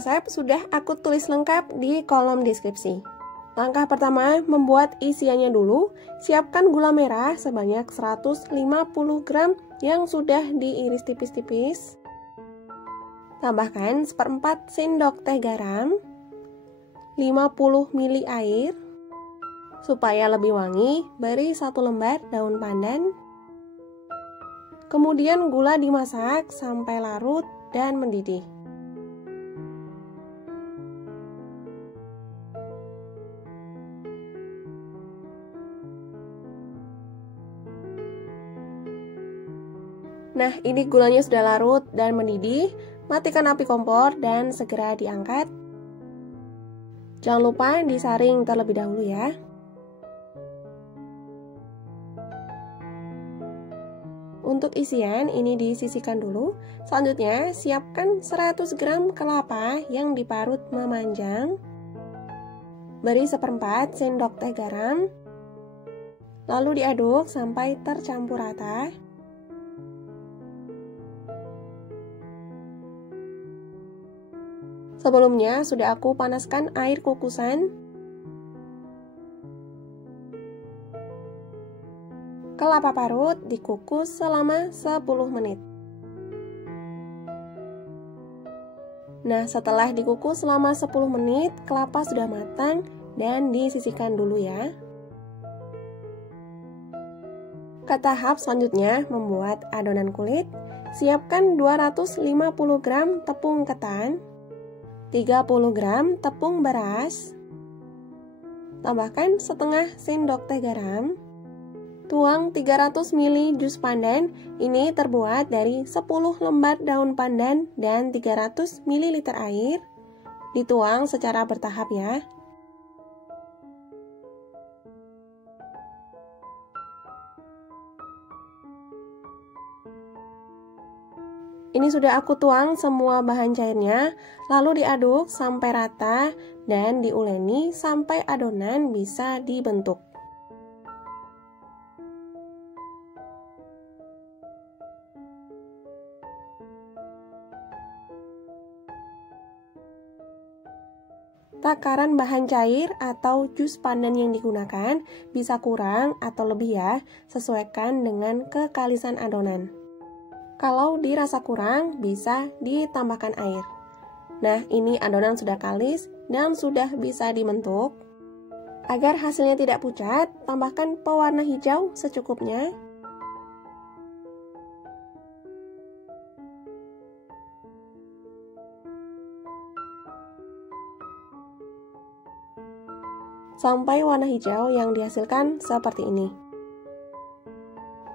resep sudah aku tulis lengkap di kolom deskripsi. Langkah pertama, membuat isiannya dulu. Siapkan gula merah sebanyak 150 gram yang sudah diiris tipis-tipis. Tambahkan 1/4 sendok teh garam, 50 ml air. Supaya lebih wangi, beri 1 lembar daun pandan. Kemudian gula dimasak sampai larut dan mendidih. Nah, ini gulanya sudah larut dan mendidih. Matikan api kompor dan segera diangkat. Jangan lupa disaring terlebih dahulu ya. Untuk isian ini disisihkan dulu. Selanjutnya, siapkan 100 gram kelapa yang diparut memanjang. Beri 1/4 sendok teh garam. Lalu diaduk sampai tercampur rata. Sebelumnya sudah aku panaskan air kukusan. Kelapa parut dikukus selama 10 menit. Nah, setelah dikukus selama 10 menit, kelapa sudah matang dan disisihkan dulu ya. Ke tahap selanjutnya, membuat adonan kulit. Siapkan 250 gram tepung ketan, 30 gram tepung beras, tambahkan setengah sendok teh garam, tuang 300 ml jus pandan, ini terbuat dari 10 lembar daun pandan dan 300 ml air, dituang secara bertahap ya. Ini sudah aku tuang semua bahan cairnya, lalu diaduk sampai rata dan diuleni sampai adonan bisa dibentuk. Takaran bahan cair atau jus pandan yang digunakan bisa kurang atau lebih ya, sesuaikan dengan kekalisan adonan. Kalau dirasa kurang, bisa ditambahkan air. Nah, ini adonan sudah kalis dan sudah bisa dibentuk. Agar hasilnya tidak pucat, tambahkan pewarna hijau secukupnya. Sampai warna hijau yang dihasilkan seperti ini.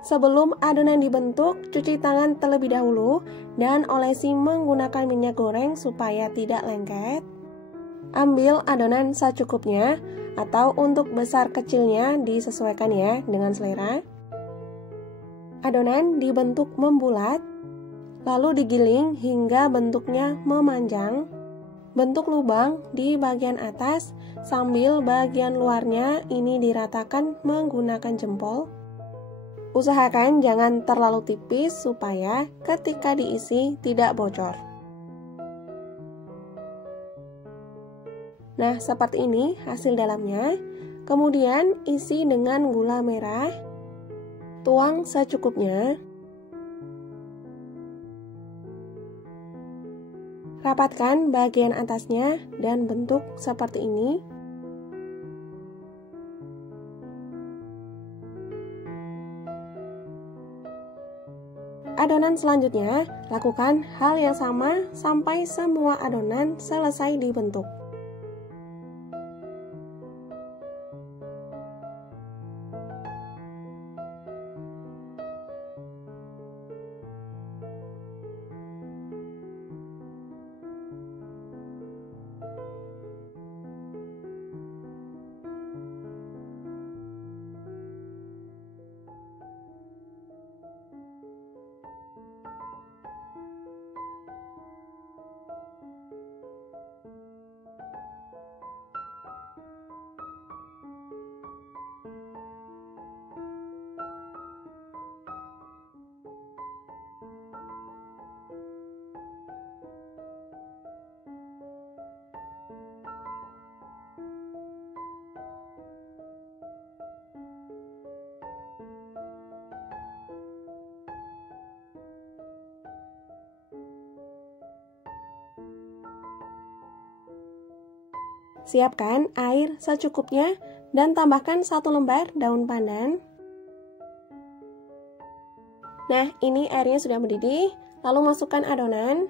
Sebelum adonan dibentuk, cuci tangan terlebih dahulu dan olesi menggunakan minyak goreng supaya tidak lengket. Ambil adonan secukupnya atau untuk besar kecilnya disesuaikan ya dengan selera. Adonan dibentuk membulat, lalu digiling hingga bentuknya memanjang. Bentuk lubang di bagian atas sambil bagian luarnya ini diratakan menggunakan jempol. Usahakan jangan terlalu tipis supaya ketika diisi tidak bocor. Nah, seperti ini hasil dalamnya. Kemudian isi dengan gula merah. Tuang secukupnya. Rapatkan bagian atasnya dan bentuk seperti ini. Adonan selanjutnya, lakukan hal yang sama sampai semua adonan selesai dibentuk. Siapkan air secukupnya dan tambahkan 1 lembar daun pandan. Nah, ini airnya sudah mendidih, lalu masukkan adonan.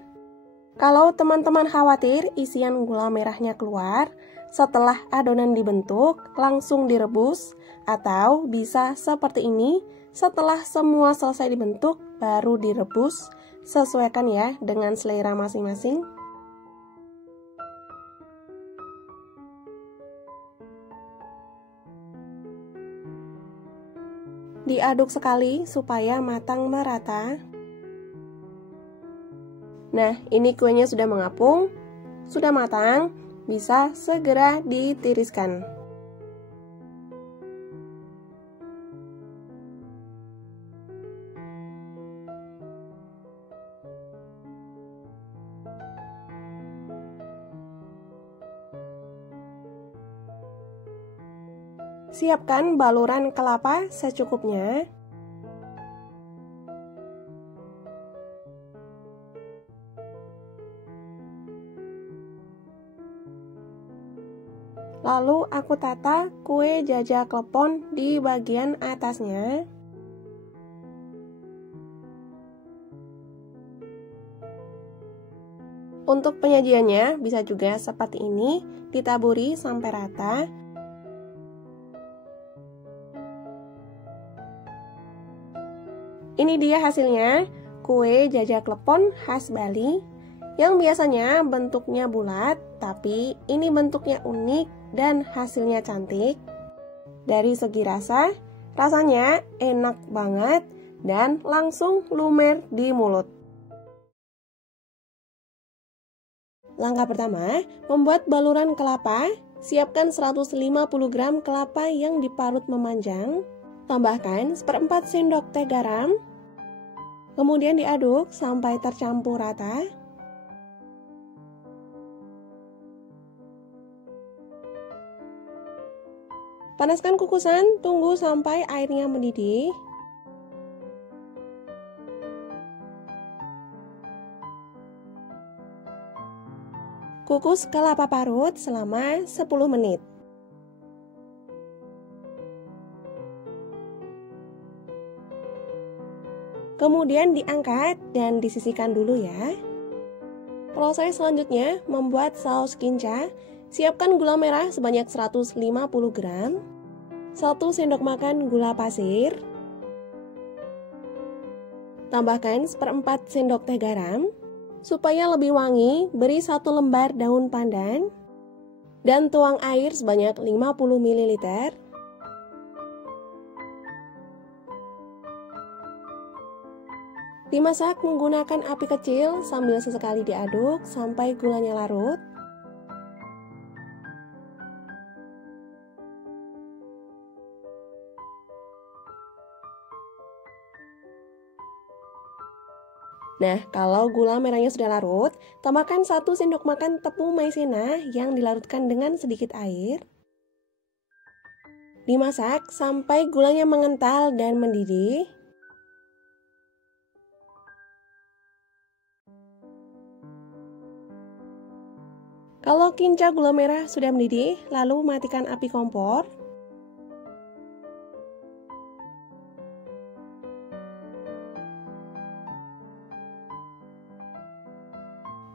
Kalau teman-teman khawatir isian gula merahnya keluar, setelah adonan dibentuk, langsung direbus, atau bisa seperti ini, setelah semua selesai dibentuk, baru direbus. Sesuaikan ya dengan selera masing-masing. Diaduk sekali supaya matang merata. Nah, ini kuenya sudah mengapung, sudah matang, bisa segera ditiriskan. Siapkan baluran kelapa secukupnya. Lalu aku tata kue jajak klepon di bagian atasnya. Untuk penyajiannya bisa juga seperti ini, ditaburi sampai rata. Ini dia hasilnya, kue jajak klepon khas Bali, yang biasanya bentuknya bulat, tapi ini bentuknya unik dan hasilnya cantik. Dari segi rasa, rasanya enak banget dan langsung lumer di mulut. Langkah pertama, membuat baluran kelapa. Siapkan 150 gram kelapa yang diparut memanjang. Tambahkan 1/4 sendok teh garam. Kemudian diaduk sampai tercampur rata. Panaskan kukusan, tunggu sampai airnya mendidih. Kukus kelapa parut selama 10 menit. Kemudian diangkat dan disisihkan dulu ya. Proses selanjutnya membuat saus kinca. Siapkan gula merah sebanyak 150 gram, 1 sendok makan gula pasir, tambahkan 1/4 sendok teh garam. Supaya lebih wangi, beri 1 lembar daun pandan, dan tuang air sebanyak 50 ml. Dimasak menggunakan api kecil sambil sesekali diaduk sampai gulanya larut. Nah, kalau gula merahnya sudah larut, tambahkan 1 sendok makan tepung maizena yang dilarutkan dengan sedikit air. Dimasak sampai gulanya mengental dan mendidih. Kalau kinca gula merah sudah mendidih, lalu matikan api kompor.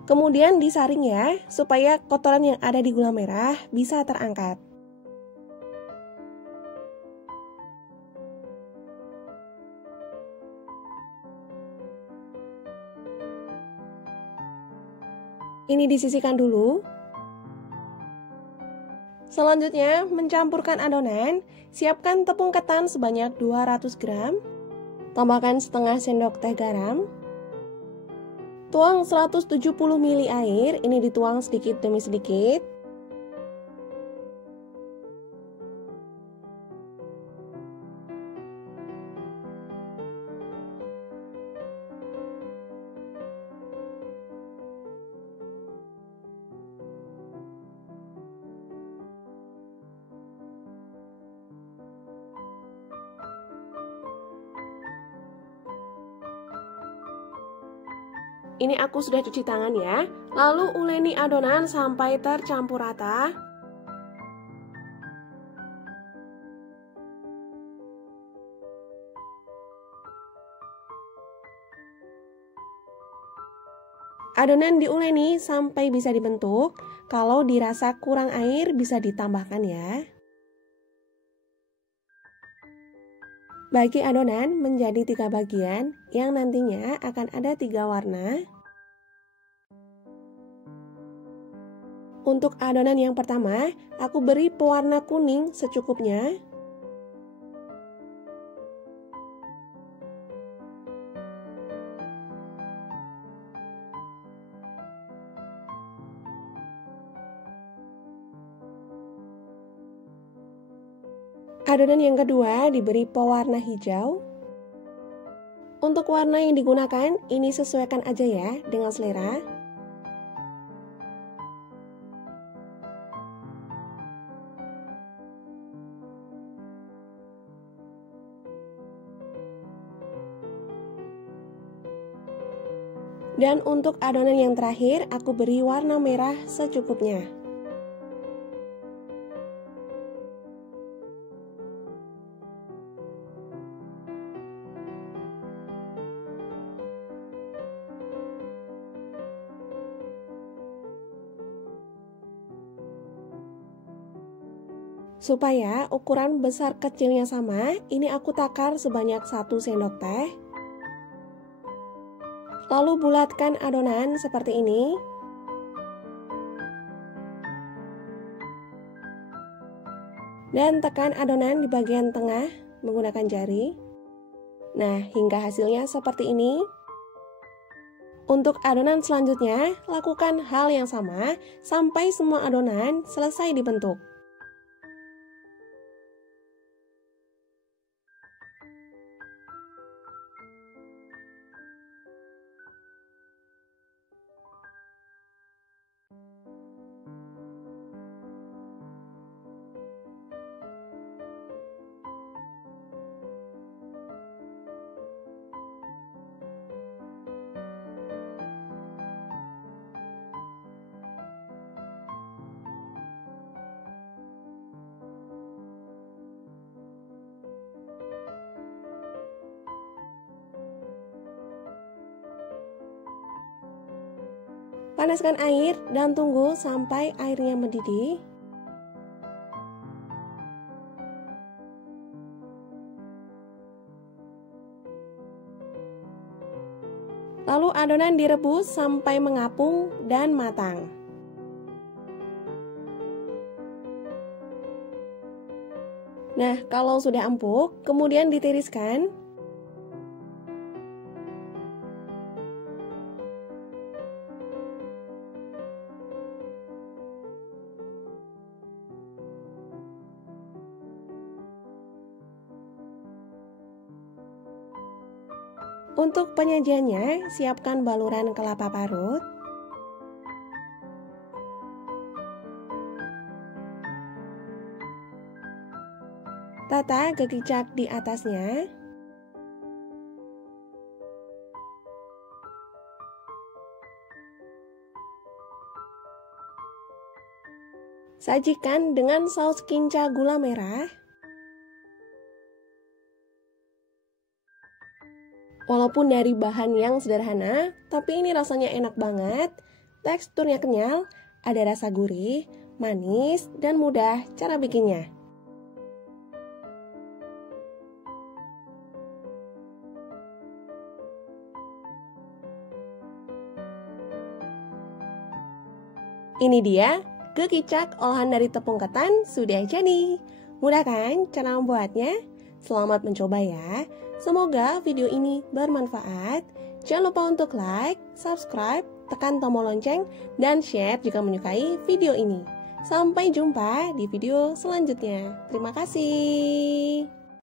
Kemudian disaring ya, supaya kotoran yang ada di gula merah bisa terangkat. Ini disisihkan dulu. Selanjutnya, mencampurkan adonan. Siapkan tepung ketan sebanyak 200 gram. Tambahkan setengah sendok teh garam. Tuang 170 ml air, ini dituang sedikit demi sedikit. Ini aku sudah cuci tangan ya. Lalu uleni adonan sampai tercampur rata. Adonan diuleni sampai bisa dibentuk. Kalau dirasa kurang air bisa ditambahkan ya. Bagi adonan menjadi 3 bagian yang nantinya akan ada 3 warna. Untuk adonan yang pertama, aku beri pewarna kuning secukupnya. Adonan yang kedua diberi pewarna hijau. Untuk warna yang digunakan, ini sesuaikan aja ya dengan selera. Dan untuk adonan yang terakhir, aku beri warna merah secukupnya. Supaya ukuran besar kecilnya sama, ini aku takar sebanyak 1 sendok teh. Lalu bulatkan adonan seperti ini. Dan tekan adonan di bagian tengah menggunakan jari. Nah, hingga hasilnya seperti ini. Untuk adonan selanjutnya, lakukan hal yang sama sampai semua adonan selesai dibentuk. Panaskan air dan tunggu sampai airnya mendidih. Lalu adonan direbus sampai mengapung dan matang. Nah, kalau sudah empuk, kemudian ditiriskan. Untuk penyajiannya, siapkan baluran kelapa parut. Tata gekicak di atasnya. Sajikan dengan saus kinca gula merah. Walaupun dari bahan yang sederhana, tapi ini rasanya enak banget. Teksturnya kenyal, ada rasa gurih, manis, dan mudah cara bikinnya. Ini dia, gekicak olahan dari tepung ketan sudah jadi. Mudah kan cara membuatnya? Selamat mencoba ya. Semoga video ini bermanfaat. Jangan lupa untuk like, subscribe, tekan tombol lonceng, dan share jika menyukai video ini. Sampai jumpa di video selanjutnya. Terima kasih.